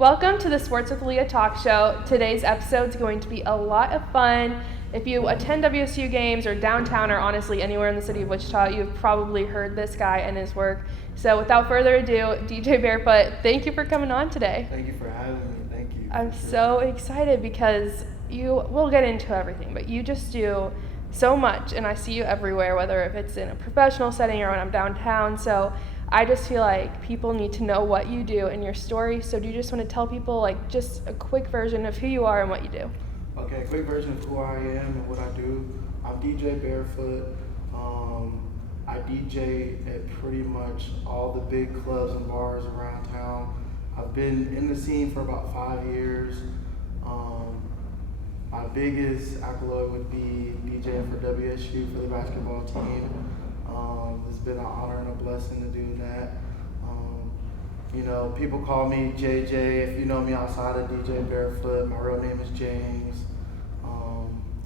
Welcome to the Sports with Aliyah Talk Show. Today's episode is going to be a lot of fun. If you attend WSU games or downtown or honestly anywhere in the city of Wichita, you've probably heard this guy and his work. So without further ado, DJ BearFoot, thank you for coming on today. Thank you for having me. Thank you. I'm so excited because we'll get into everything, but you just do so much, and I see you everywhere, whether if it's in a professional setting or when I'm downtown. So I just feel like people need to know what you do and your story. So do you just want to tell people like just a quick version of who you are and what you do? Okay, quick version of who I am and what I do. I'm DJ BearFoot. I DJ at pretty much all the big clubs and bars around town. I've been in the scene for about 5 years. My biggest accolade would be DJing for WSU for the basketball team. It's been an honor and a blessing to do that. People call me JJ. If you know me outside of DJ BearFoot, my real name is James.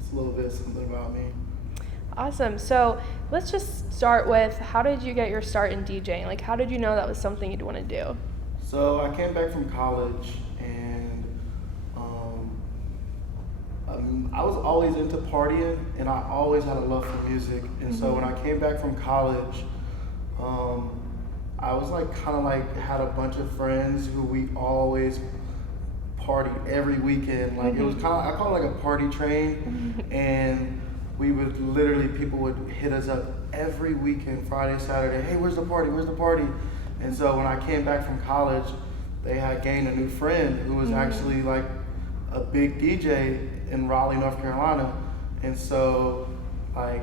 It's a little bit something about me. Awesome. So let's just start with, how did you get your start in DJing? Like, how did you know that was something you'd want to do? So I came back from college, and I was always into partying, and I always had a love for music. And so when I came back from college, I was had a bunch of friends who we always partied every weekend. Like it was I call it like a party train, and we would people would hit us up every weekend, Friday, Saturday. Hey, where's the party? Where's the party? And so when I came back from college, they had gained a new friend who was actually like a big DJ in Raleigh, North Carolina. And so like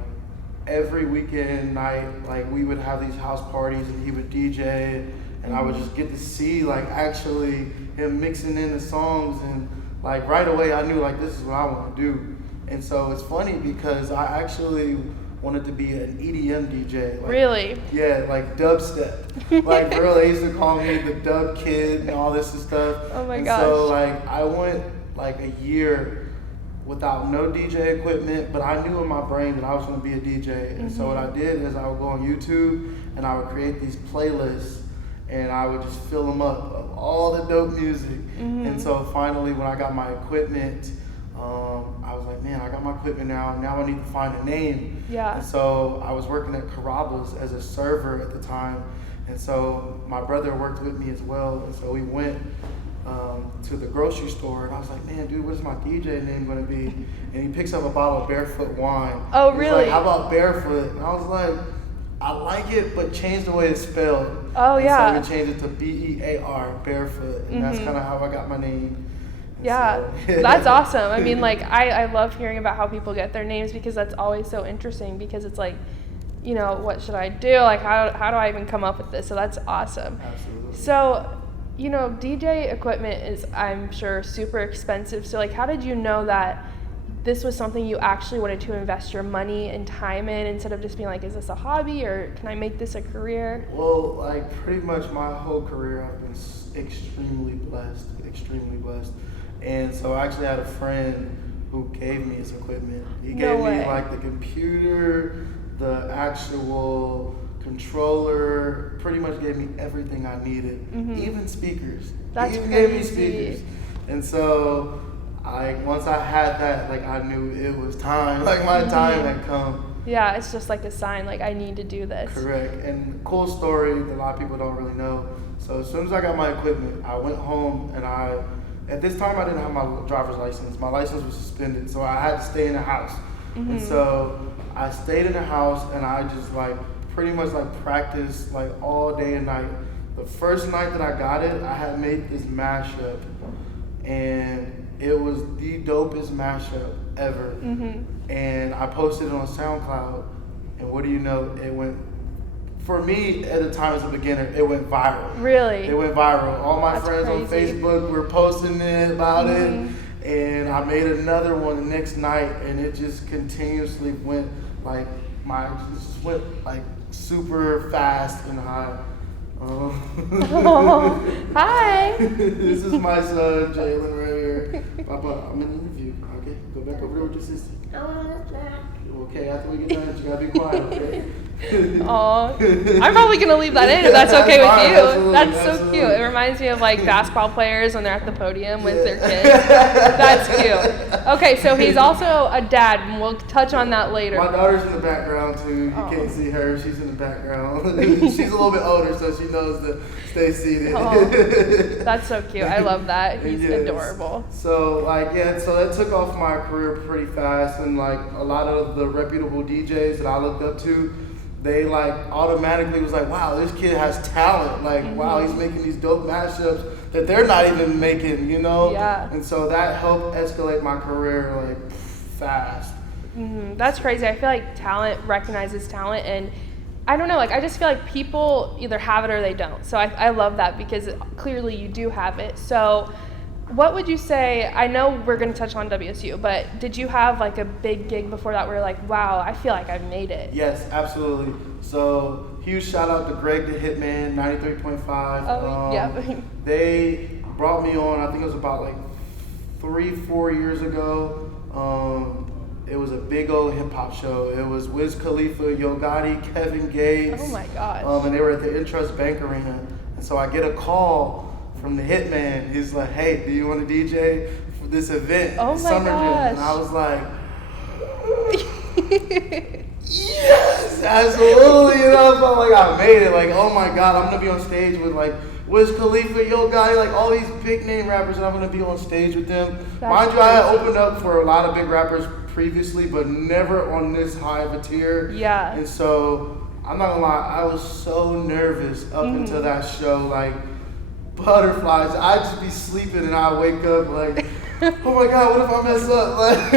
every weekend night, like we would have these house parties and he would DJ, and I would just get to see like actually him mixing in the songs, and like right away I knew like this is what I want to do. And so it's funny because I actually wanted to be an EDM DJ. Like, really? Yeah, like dubstep. Like girl, they used to call me the dub kid and all this and stuff. Oh my and gosh. So like I went like a year without no DJ equipment, but I knew in my brain that I was going to be a DJ. And so what I did is I would go on YouTube and I would create these playlists, and I would just fill them up of all the dope music. And so finally when I got my equipment, I was like, man, I got my equipment now. Now I need to find a name. Yeah. And so I was working at Carrabba's as a server at the time. And so my brother worked with me as well. And so we went to the grocery store, and I was like, man, dude, what is my DJ name going to be? And he picks up a bottle of BearFoot wine. Oh, He's really? like, how about BearFoot? And I was like, I like it, but change the way it's spelled. Oh, and yeah. So we changed it to BEAR, BearFoot. And that's kind of how I got my name. And yeah, so, that's awesome. I mean, like, I love hearing about how people get their names, because that's always so interesting, because it's like, you know, what should I do? Like, how do I even come up with this? So that's awesome. Absolutely. So, you know, DJ equipment is, I'm sure, super expensive. So, like, how did you know that this was something you actually wanted to invest your money and time in, instead of just being like, is this a hobby, or can I make this a career? Well, like, pretty much my whole career I've been extremely blessed. And so I actually had a friend who gave me his equipment. He gave me like the computer, the actual controller, pretty much gave me everything I needed, even speakers. That's he even crazy. gave me speakers. And so once I had that, like I knew it was time, like my time had come. Yeah, it's just like a sign, like I need to do this. Correct. And cool story that a lot of people don't really know. So as soon as I got my equipment, I went home, and at this time I didn't have my driver's license. My license was suspended, so I had to stay in the house. And so I stayed in the house, and I just like pretty much like practiced like all day and night. The first night that I got it, I had made this mashup, and it was the dopest mashup ever. And I posted it on SoundCloud, and what do you know, it went, for me at the time as a beginner, it went viral. Really? It went viral. All my friends crazy. on Facebook were posting it about it, and I made another one the next night, and it just continuously went like super fast and high. Oh, hi. This is my son, Jalen, right here. Papa, I'm in an interview. Okay, go back over there with your sister. I want to snack. Okay, after we get done, you gotta be quiet, okay? Aw. I'm probably going to leave that in if that's okay with you. Absolutely, That's so absolutely. cute. It reminds me of like basketball players when they're at the podium with their kids. That's cute. Okay, so he's also a dad, and we'll touch on that later. My daughter's in the background too. You Oh. can't see her. She's in the background. She's a little bit older, so she knows to stay seated. Oh, that's so cute. I love that. He's Yes. adorable. So so that took off my career pretty fast, and like a lot of the reputable DJs that I looked up to, they like automatically was like, wow, this kid has talent. Like, wow, he's making these dope mashups that they're not even making, you know? Yeah. And so that helped escalate my career like fast. That's crazy. I feel like talent recognizes talent, and I don't know, like I just feel like people either have it or they don't. So I love that because clearly you do have it. So what would you say, I know we're going to touch on WSU, but did you have like a big gig before that where you're like, wow, I feel like I've made it? Yes, absolutely. So huge shout out to Greg the Hitman, 93.5. Oh, yeah. They brought me on, I think it was about like 3-4 years ago. It was a big old hip hop show. It was Wiz Khalifa, Yo Gotti, Kevin Gates. Oh my gosh. And they were at the Intrust Bank Arena. And so I get a call from the Hitman. He's like, hey, do you want to DJ for this event? Oh my Summer Jam? gosh. And I was like, yes, absolutely. You know, I felt like I made it. Like, oh my God, I'm gonna be on stage with like Wiz Khalifa, Yo Gotti, like all these big name rappers, and I'm gonna be on stage with them. Mind you, I had opened up for a lot of big rappers previously, but never on this high of a tier. Yeah. And so I'm not gonna lie, I was so nervous up until that show, like butterflies. I'd just be sleeping and I'd wake up like, oh my God, what if I mess up? Like,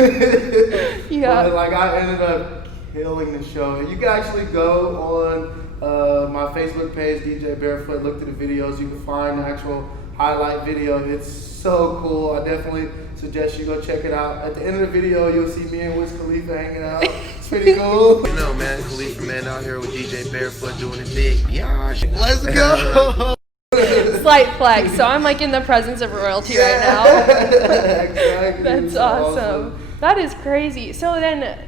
Yeah. But like I ended up killing the show. And you can actually go on my Facebook page, DJ BearFoot, look through the videos. You can find the actual highlight video. It's so cool. I definitely suggest you go check it out. At the end of the video, you'll see me and Wiz Khalifa hanging out. It's pretty cool. You know, man, Khalifa, man, out here with DJ BearFoot doing it big. Yeah, let's go. Slight flex. So I'm like in the presence of royalty right now. Exactly. That's It's awesome. That is crazy. So then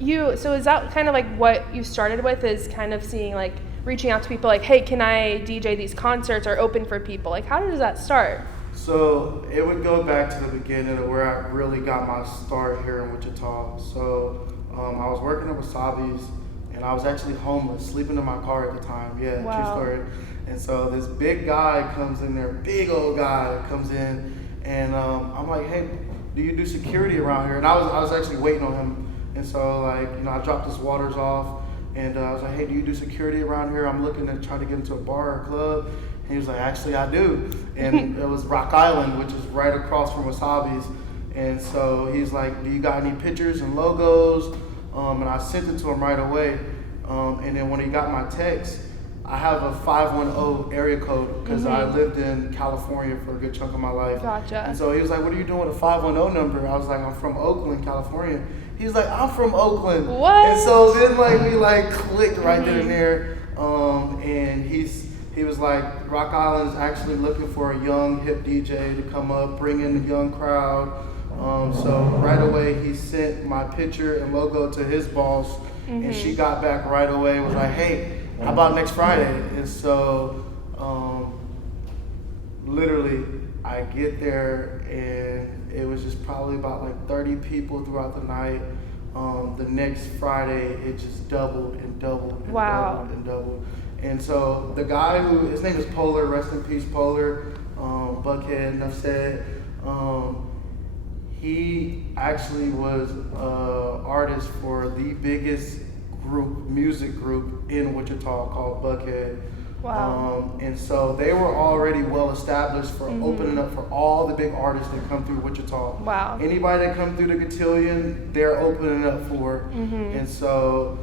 so is that kind of like what you started with, is kind of seeing like reaching out to people like, hey, can I DJ these concerts or open for people? Like, how does that start? So it would go back to the beginning of where I really got my start here in Wichita. So I was working at Wasabi's, and I was actually homeless, sleeping in my car at the time. Yeah, Wow. True story. And so this big guy comes in there, big old guy comes in, and I'm like, hey, do you do security around here? And I was actually waiting on him. And so like, you know, I dropped his waters off, and I was like, hey, do you do security around here? I'm looking to try to get into a bar or club. And he was like, actually, I do. And it was Rock Island, which is right across from Wasabi's. And so he's like, do you got any pictures and logos? And I sent it to him right away. And then when he got my text, I have a 510 area code because I lived in California for a good chunk of my life. Gotcha. And so he was like, what are you doing with a 510 number? I was like, I'm from Oakland, California. He's like, I'm from Oakland. What? And so then like we like clicked right then and there. And he was like, Rock Island is actually looking for a young hip DJ to come up, bring in the young crowd. So right away he sent my picture and logo to his boss, and she got back right away and was like, hey, how about next Friday? And so literally I get there, and it was just probably about like 30 people throughout the night. The next Friday it just doubled and doubled and Wow. doubled and doubled. And so the guy his name is Polar, rest in peace Polar, Buckhead, enough said. He actually was an artist for the biggest music group in Wichita called Buckhead. Wow. And so they were already well established for opening up for all the big artists that come through Wichita. Wow. Anybody that come through the cotillion, they're opening up for. And so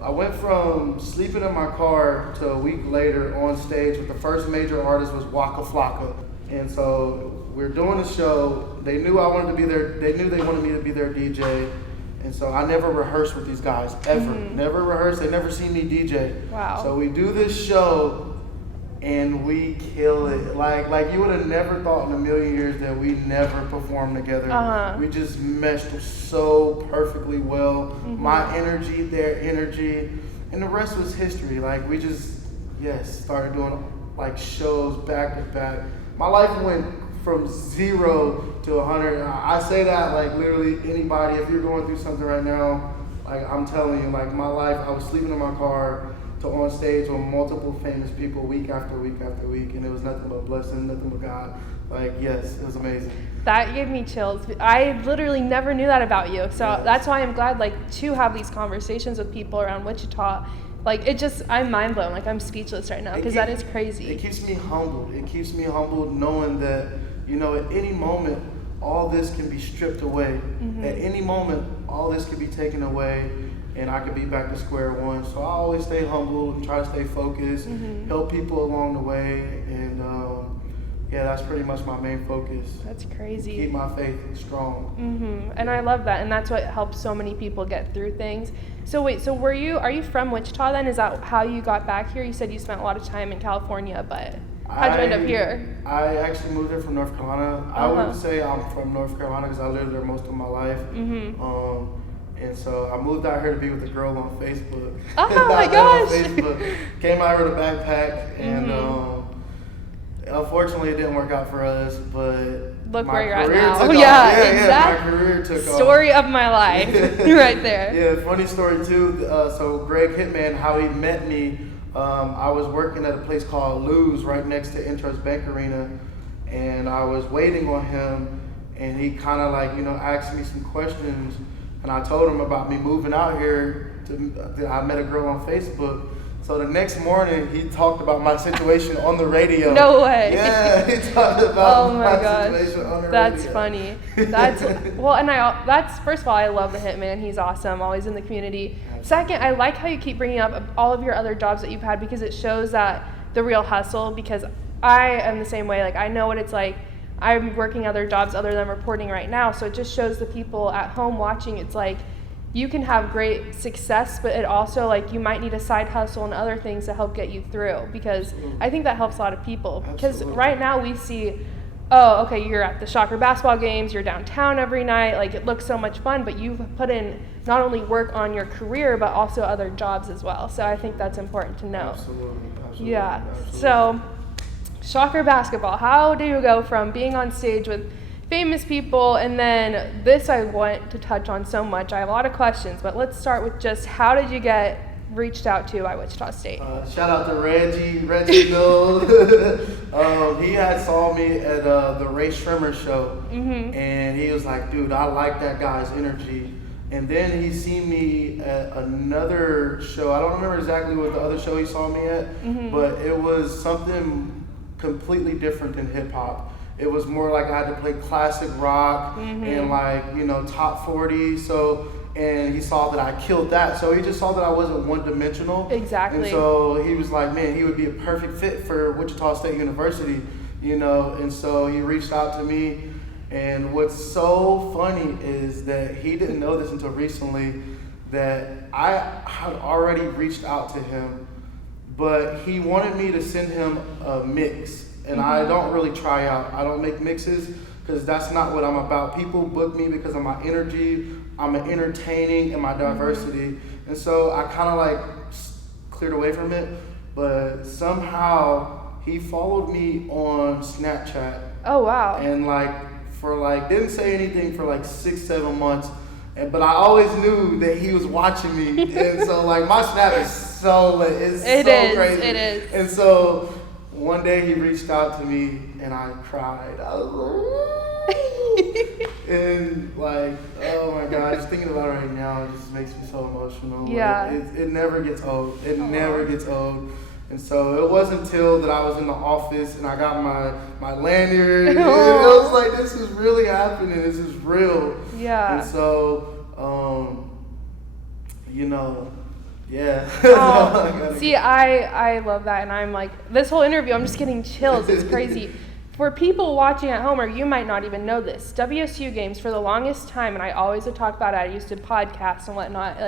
I went from sleeping in my car to a week later on stage with the first major artist was Waka Flocka. And so we're doing a show. They knew I wanted to be there. They knew they wanted me to be their DJ. And so I never rehearsed with these guys, ever. Never rehearsed. They never seen me DJ. Wow. So we do this show, and we kill it. Like you would have never thought in a million years that we never performed together. We just meshed so perfectly well. My energy, their energy, and the rest was history. Like we just, started doing like shows back to back. My life went from 0 to 100. I say that like literally anybody, if you're going through something right now, like I'm telling you, like my life, I was sleeping in my car to on stage with multiple famous people week after week after week, and it was nothing but blessing, nothing but God. Like, yes, it was amazing. That gave me chills. I literally never knew that about you. So that's why I'm glad, like, to have these conversations with people around Wichita. Like, I'm mind blown. Like, I'm speechless right now because that is crazy. It keeps me humbled. It keeps me humbled knowing that, at any moment, all this can be stripped away. At any moment, all this can be taken away, and I could be back to square one. So I always stay humble and try to stay focused, help people along the way, and that's pretty much my main focus. That's crazy. Keep my faith strong. And I love that, and that's what helps so many people get through things. So wait, are you from Wichita then? Is that how you got back here? You said you spent a lot of time in California, but how'd you end up here? I actually moved here from North Carolina. I wouldn't say I'm from North Carolina because I lived there most of my life. And so I moved out here to be with a girl on Facebook. Oh my gosh! Came out here with a backpack, and unfortunately it didn't work out for us. But look where you're at now. Oh exactly. My career took off. Story of my life, right there. Yeah, funny story too. So Greg Hitman, how he met me. I was working at a place called Lou's right next to Intrust Bank Arena, and I was waiting on him, and he kind of like asked me some questions. And I told him about me moving out here. I met a girl on Facebook. So the next morning, he talked about my situation on the radio. No way. Yeah, he talked about my situation on the radio. That's funny. That's first of all, I love the Hitman. He's awesome. Always in the community. Second, I like how you keep bringing up all of your other jobs that you've had because it shows that the real hustle. Because I am the same way. Like I know what it's like. I'm working other jobs other than reporting right now, so it just shows the people at home watching, it's like you can have great success, but it also like you might need a side hustle and other things to help get you through, because I think that helps a lot of people. Because right now we see, oh, okay, you're at the Shocker basketball games, you're downtown every night, like it looks so much fun, but you've put in not only work on your career, but also other jobs as well. So I think that's important to know. Absolutely. Yeah. So Shocker basketball, how do you go from being on stage with famous people, and then this I want to touch on so much. I have a lot of questions, but let's start with just how did you get reached out to by Wichita State? Shout out to Reggie Mills. He had saw me at the Ray Shrimmer show, and he was like, dude, I like that guy's energy. And then he seen me at another show. I don't remember exactly what the other show he saw me at, but it was something completely different than hip hop. It was more like I had to play classic rock and like, top 40. So, and he saw that I killed that. So he just saw that I wasn't one dimensional. Exactly. And so he was like, man, he would be a perfect fit for Wichita State University, and so he reached out to me. And what's so funny is that he didn't know this until recently, that I had already reached out to him, but he wanted me to send him a mix. And I don't really try out. I don't make mixes because that's not what I'm about. People book me because of my energy, I'm entertaining, and my diversity. And so I kind of like cleared away from it. But somehow he followed me on Snapchat. Oh, wow. And didn't say anything for 6-7 months. But I always knew that he was watching me. And so my Snap is so lit. It's so crazy. It is. And so one day he reached out to me and I cried. I was like, and oh my God, just thinking about it right now, it just makes me so emotional. Yeah. It never gets old. It never gets old. And so it wasn't until that I was in the office and I got my lanyard. And it was like, this is really happening. This is real. Yeah. And so, yeah. See, I love that, and I'm like, this whole interview, I'm just getting chills. It's crazy. For people watching at home, or you might not even know this, WSU games for the longest time, and I always would talk about it, I used to podcast and whatnot,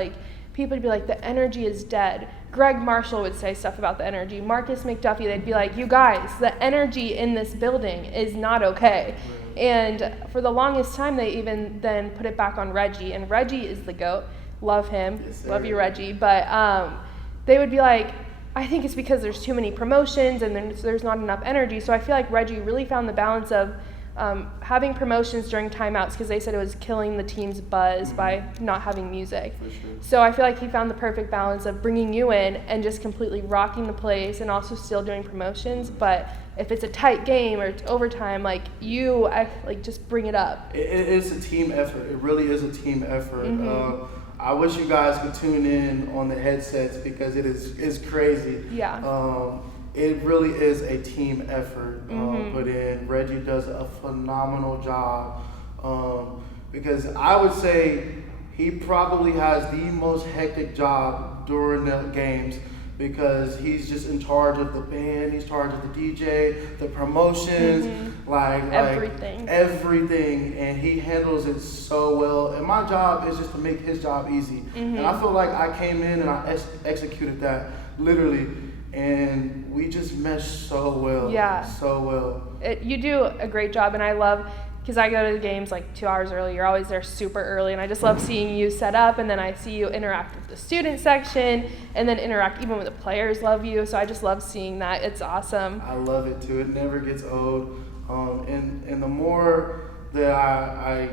people would be like, the energy is dead. Greg Marshall would say stuff about the energy. Marcus McDuffie, they'd be like, you guys, the energy in this building is not okay. And for the longest time, they even then put it back on Reggie. And Reggie is the GOAT. Love him. Yes, love you, Reggie. But they would be like, I think it's because there's too many promotions and there's not enough energy. So I feel like Reggie really found the balance of having promotions during timeouts, because they said it was killing the team's buzz by not having music. For sure. So I feel like he found the perfect balance of bringing you in and just completely rocking the place and also still doing promotions. But if it's a tight game or it's overtime, like just bring it up. It is a team effort. It really is a team effort. I wish you guys could tune in on the headsets because it's crazy. Yeah. It really is a team effort put in. Reggie does a phenomenal job because I would say he probably has the most hectic job during the games because he's just in charge of the band, he's in charge of the DJ, the promotions, like everything, and he handles it so well. And my job is just to make his job easy. And I feel like I came in and I executed that literally. And we just meshed so well. Yeah. So well. You do a great job, and I love, because I go to the games like 2 hours early. You're always there super early, and I just love seeing you set up, and then I see you interact with the student section, and then interact even with the players love you. So I just love seeing that. It's awesome. I love it too. It never gets old. And the more that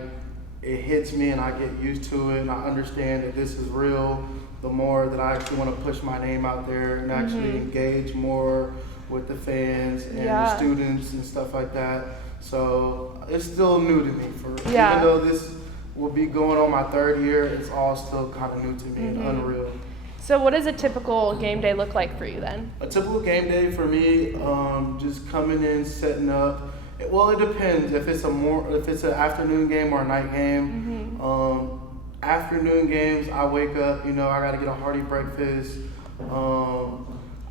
it hits me and I get used to it and I understand that this is real, the more that I actually want to push my name out there and actually engage more with the fans and the students and stuff like that. So it's still new to me. Even though this will be going on my third year, it's all still kind of new to me and unreal. So what does a typical game day look like for you then? A typical game day for me, just coming in, setting up. Well, it depends if it's an afternoon game or a night game. Afternoon games, I wake up, I got to get a hearty breakfast.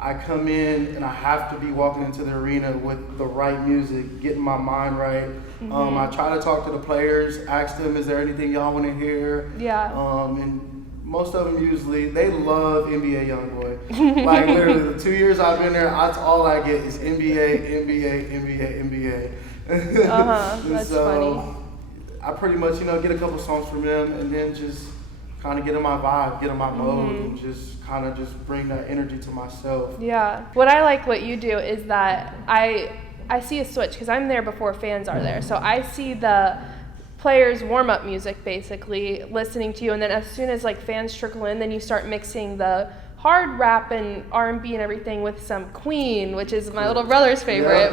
I come in and I have to be walking into the arena with the right music, getting my mind right. I try to talk to the players, ask them, is there anything y'all want to hear? Yeah. And most of them usually, they love NBA YoungBoy. Like literally, the 2 years I've been there, that's all I get is NBA. That's funny. I pretty much, get a couple songs from them and then just kind of get in my vibe, get in my mode, and just kind of just bring that energy to myself. Yeah. What I like what you do is that I see a switch because I'm there before fans are there. So I see the players' warm-up music basically listening to you, and then as soon as fans trickle in, then you start mixing the hard rap and R&B and everything with some Queen, which is my little brother's favorite.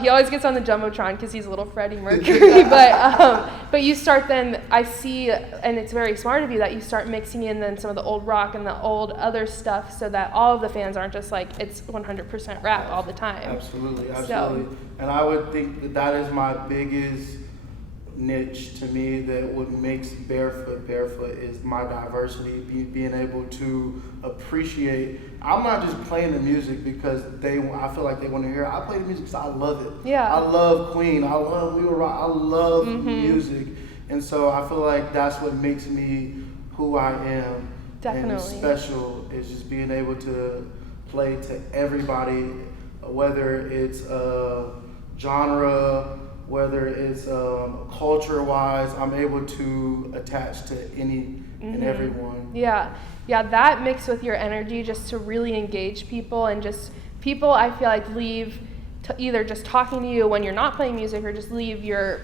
He always gets on the Jumbotron because he's a little Freddie Mercury. But you start then, I see, and it's very smart of you that you start mixing in then some of the old rock and the old other stuff so that all of the fans aren't just it's 100% rap all the time. Absolutely. And I would think that is my biggest niche to me, that what makes BearFoot is my diversity, being able to appreciate. I'm not just playing the music because I feel like they want to hear it. I play the music because I love it. Yeah. I love Queen. I love We Were Rock. I love music. And so I feel like that's what makes me who I am. Definitely. And special is just being able to play to everybody, whether it's genre, whether it's culture-wise, I'm able to attach to any and everyone. Yeah, that mixed with your energy just to really engage people, and just people I feel like leave either just talking to you when you're not playing music or just leave your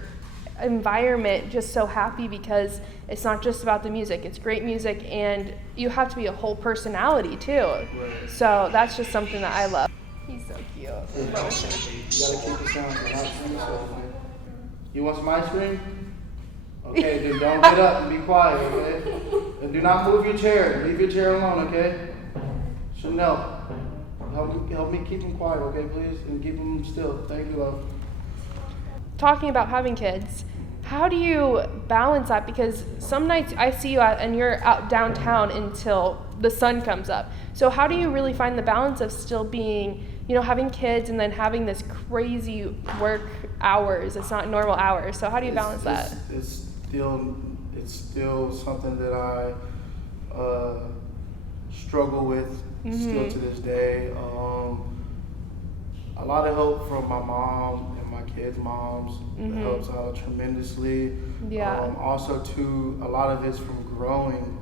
environment just so happy because it's not just about the music, it's great music and you have to be a whole personality too. Right. So that's just something that I love. He's so cute. You gotta keep the sound loud. You want some ice cream? Okay, then don't get up and be quiet, okay? And do not move your chair. Leave your chair alone, okay? Chanel, help me keep him quiet, okay, please? And keep him still. Thank you, love. Talking about having kids, how do you balance that? Because some nights I see you out and you're out downtown until the sun comes up. So how do you really find the balance of still being, having kids and then having this crazy work hours? It's not normal hours. So how do you balance that? It's still something that struggle with still to this day. A lot of help from my mom and my kids' moms helps out tremendously. Yeah. Also, too, a lot of it's from growing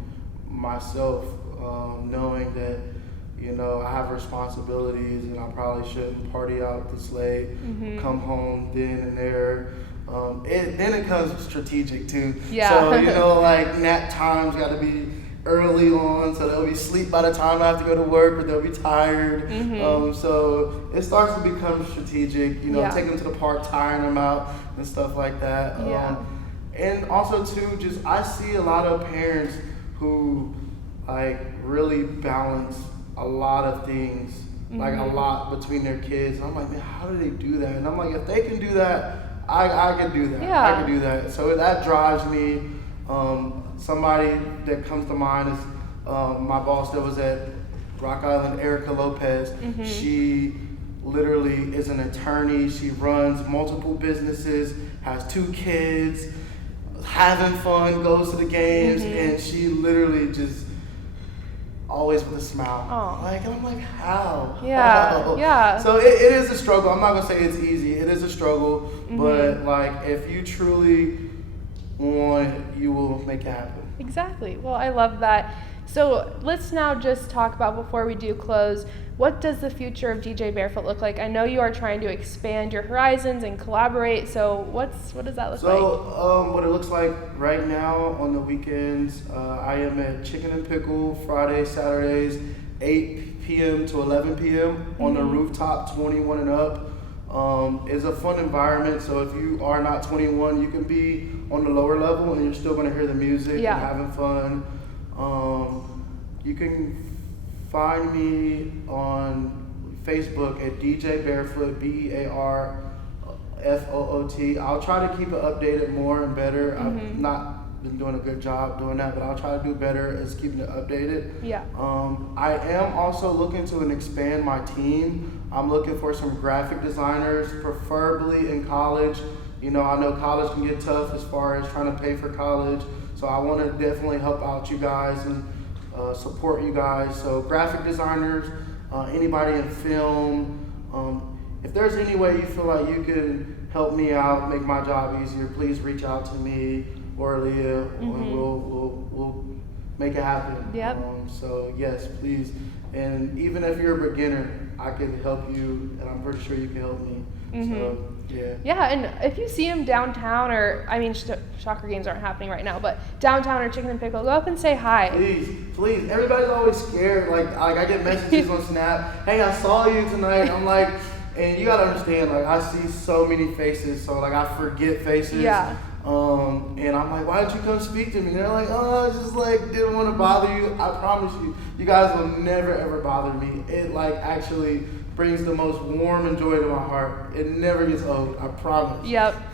myself, knowing that, you know, I have responsibilities and I probably shouldn't party out this late, come home then and there. Then it comes strategic too. Yeah. So, you know, like nap times got to be early on, so they'll be asleep by the time I have to go to work, or they'll be tired. So it starts to become strategic, you know, taking them to the park, tiring them out and stuff like that. And also too, just I see a lot of parents who like really balance a lot of things, like a lot between their kids. And I'm like, man, how do they do that? And I'm like, if they can do that, I can do that. I can do that. So that drives me. Somebody that comes to mind is my boss that was at Rock Island, Erica Lopez. She literally is an attorney. She runs multiple businesses, has 2 kids, having fun, goes to the games, and she literally just always with a smile. Like, I'm like, how? Yeah. So it is a struggle. I'm not gonna say it's easy. It is a struggle, but like if you truly want it, you will make it happen. Exactly. Well, I love that. So let's now just talk about, before we do close, what does the future of DJ BearFoot look like? I know you are trying to expand your horizons and collaborate, so what does that look like? So what it looks like right now on the weekends, I am at Chicken and Pickle Fridays, Saturdays, 8 p.m. to 11 p.m. on the rooftop, 21 and up. It's a fun environment, so if you are not 21, you can be on the lower level and you're still going to hear the music and having fun. You can find me on Facebook at DJ BearFoot, BearFoot. I'll try to keep it updated more and better. I've not been doing a good job doing that, but I'll try to do better as keeping it updated. I am also looking to expand my team. I'm looking for some graphic designers, preferably in college. You know, I know college can get tough as far as trying to pay for college, so I want to definitely help out you guys and support you guys. So graphic designers, anybody in film, if there's any way you feel like you can help me out, make my job easier, please reach out to me or Aliyah, and we'll make it happen. So yes, please. And even if you're a beginner, I can help you, and I'm pretty sure you can help me. So, yeah, and if you see him downtown, or, I mean, soccer games aren't happening right now, but downtown or Chicken and Pickle, go up and say hi. Please. Everybody's always scared. Like I get messages on Snap, hey, I saw you tonight. I'm like, and you gotta understand, like, I see so many faces, so like I forget faces. And I'm like, why didn't you come speak to me? And they're like, oh, I just like didn't want to bother you. I promise you, you guys will never ever bother me. It like actually brings the most warm and joy to my heart. It never gets old, I promise.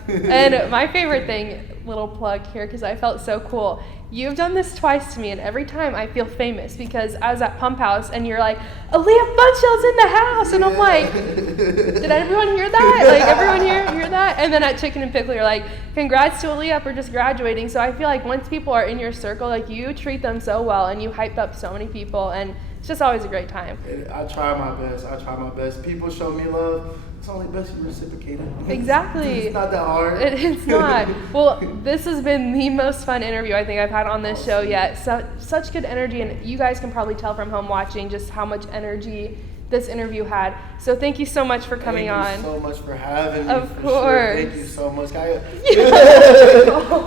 And my favorite thing, little plug here, because I felt so cool. You've done this twice to me, and every time I feel famous, because I was at Pump House and you're like, Aliyah Bunchell's in the house, and I'm like, did everyone hear that? Like, everyone hear that? And then at Chicken and Pickle, you're like, congrats to Aliyah for just graduating. So I feel like once people are in your circle, like, you treat them so well, and you hype up so many people, and it's just always a great time. I try my best. People show me love. It's only best you reciprocate it. Exactly. It's not that hard. It's not. Well, this has been the most fun interview I think I've had on this show yet. Such good energy, and you guys can probably tell from home watching just how much energy this interview had. So thank you so much for coming on. Thank you so much for having me. Of course. Sure. Thank you so much.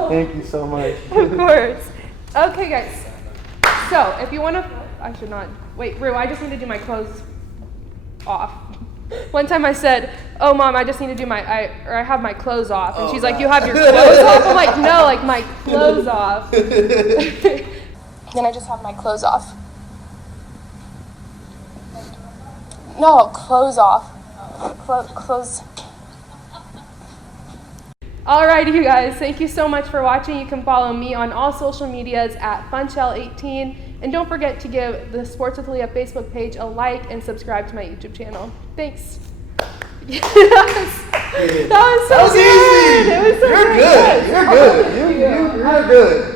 Thank you so much. Of course. Okay, guys. So if you want to, I should not. Wait, Rue, I just need to do my clothes off. One time I said, oh, Mom, I just need to do I have my clothes off. And she's like, you have your clothes off? I'm like, no, like my clothes off. Then I just have my clothes off. No, clothes off. Clothes. Alrighty, you guys, thank you so much for watching. You can follow me on all social medias at Funchell18. And don't forget to give the Sports with Aliyah Facebook page a like and subscribe to my YouTube channel. Thanks. Yes. That was so good. Easy. It was so You're good. You're good. You're good.